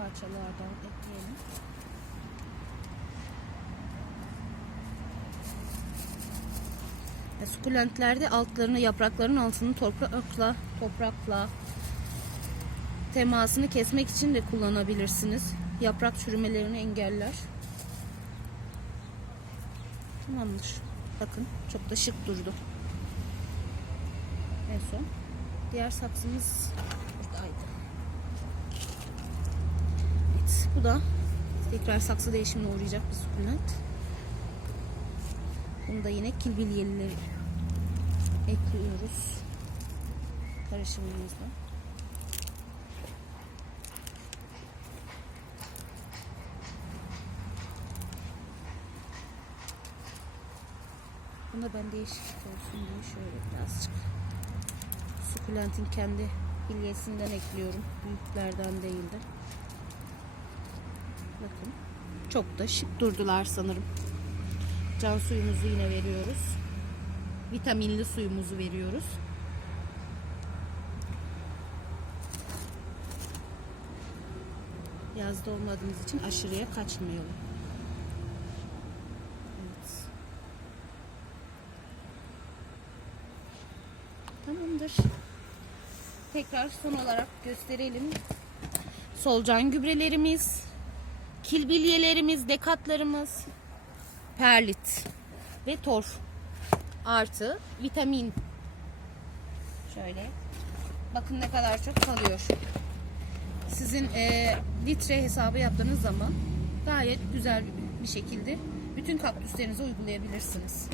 parçalardan ekleyelim. E, Sukulentlerde altlarını, yaprakların altını toprakla, toprakla temasını kesmek için de kullanabilirsiniz. Yaprak çürümelerini engeller. Tamamdır. Bakın çok da şık durdu. En son diğer saksımız buradaydı. Evet, bu da tekrar saksı değişimine uğrayacak bir sukulent. Bunu da yine kilbilyelileri ekliyoruz. Karışımımızla. Buna ben değişiklik olsun diye şöyle birazcık sukulentin kendi bilyesinden ekliyorum. Büyüklerden değil de. Bakın. Çok da şık durdular sanırım. Can suyumuzu yine veriyoruz. Vitaminli suyumuzu veriyoruz. Yazda olmadığımız için aşırıya kaçmayalım. Evet. Tamamdır. Tekrar son olarak gösterelim. Solcan gübrelerimiz, kilbilyelerimiz, dekatlarımız, perlit ve torf artı vitamin. Şöyle. Bakın ne kadar çok kalıyor. Sizin e, litre hesabı yaptığınız zaman gayet güzel bir şekilde bütün kaktüslerinize uygulayabilirsiniz.